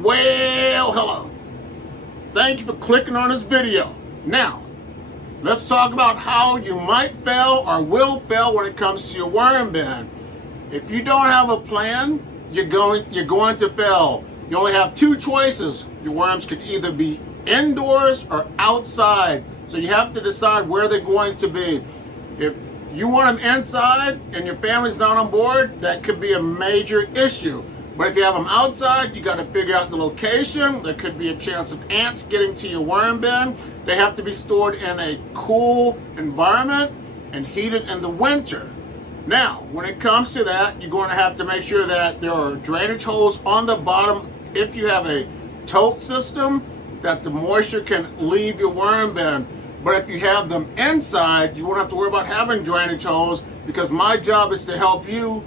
Well, hello. Thank you for clicking on this video. Now, let's talk about how you might fail or will fail when it comes to your worm bin. If you don't have a plan, you're going to fail. You only have two choices. Your worms could either be indoors or outside. So you have to decide where they're going to be. If you want them inside and your family's not on board, that could be a major issue. But if you have them outside, you got to figure out the location. There could be a chance of ants getting to your worm bin. They have to be stored in a cool environment and heated in the winter. Now, when it comes to that, you're going to have to make sure that there are drainage holes on the bottom if you have a tote system, that the moisture can leave your worm bin. But if you have them inside, you won't have to worry about having drainage holes, because my job is to help you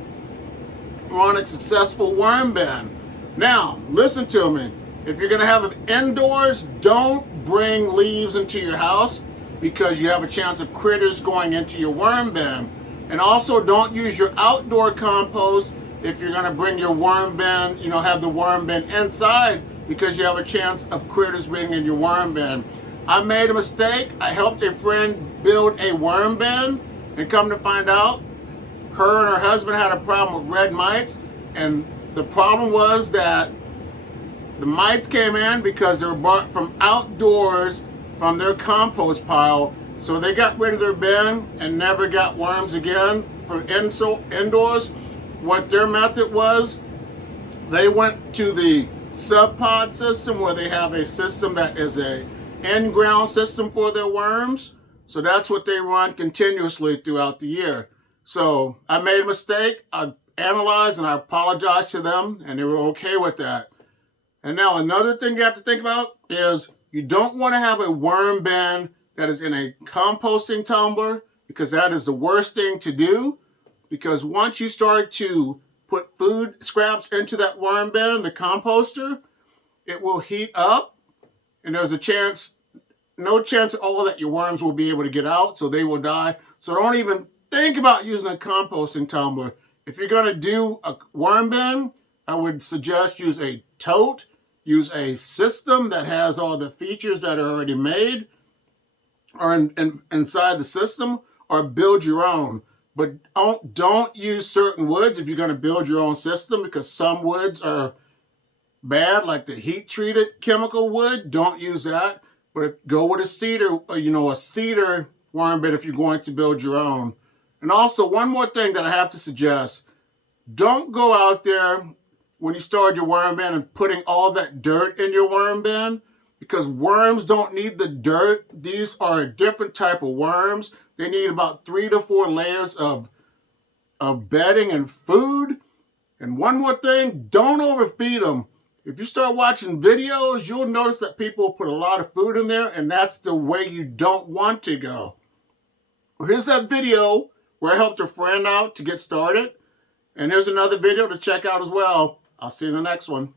run a successful worm bin. Now, listen to me. If you're going to have it indoors, don't bring leaves into your house, because you have a chance of critters going into your worm bin. And also, don't use your outdoor compost if you're going to bring your worm bin, have the worm bin inside, because you have a chance of critters being in your worm bin. I made a mistake. I helped a friend build a worm bin, and come to find out, her and her husband had a problem with red mites, and the problem was that the mites came in because they were brought from outdoors from their compost pile. So they got rid of their bin and never got worms again for indoors. What their method was, they went to the sub-pod system, where they have a system that is a in-ground system for their worms. So that's what they run continuously throughout the year. So I made a mistake. I analyzed and I apologized to them, and they were okay with that. And now another thing you have to think about is you don't want to have a worm bin that is in a composting tumbler, because that is the worst thing to do. Because once you start to put food scraps into that worm bin, the composter, it will heat up, and there's no chance at all that your worms will be able to get out, so they will die. So don't even think about using a composting tumbler. If you're going to do a worm bin, I would suggest use a tote, use a system that has all the features that are already made or inside the system, or build your own. But don't use certain woods if you're going to build your own system, because some woods are bad, like the heat-treated chemical wood. Don't use that. But go with a cedar, a cedar worm bin if you're going to build your own. And also, one more thing that I have to suggest: don't go out there when you start your worm bin and putting all that dirt in your worm bin, because worms don't need the dirt. These are a different type of worms. They need about 3 to 4 layers of bedding and food. And one more thing, don't overfeed them. If you start watching videos, you'll notice that people put a lot of food in there, and that's the way you don't want to go. Here's that video where I helped a friend out to get started. And here's another video to check out as well. I'll see you in the next one.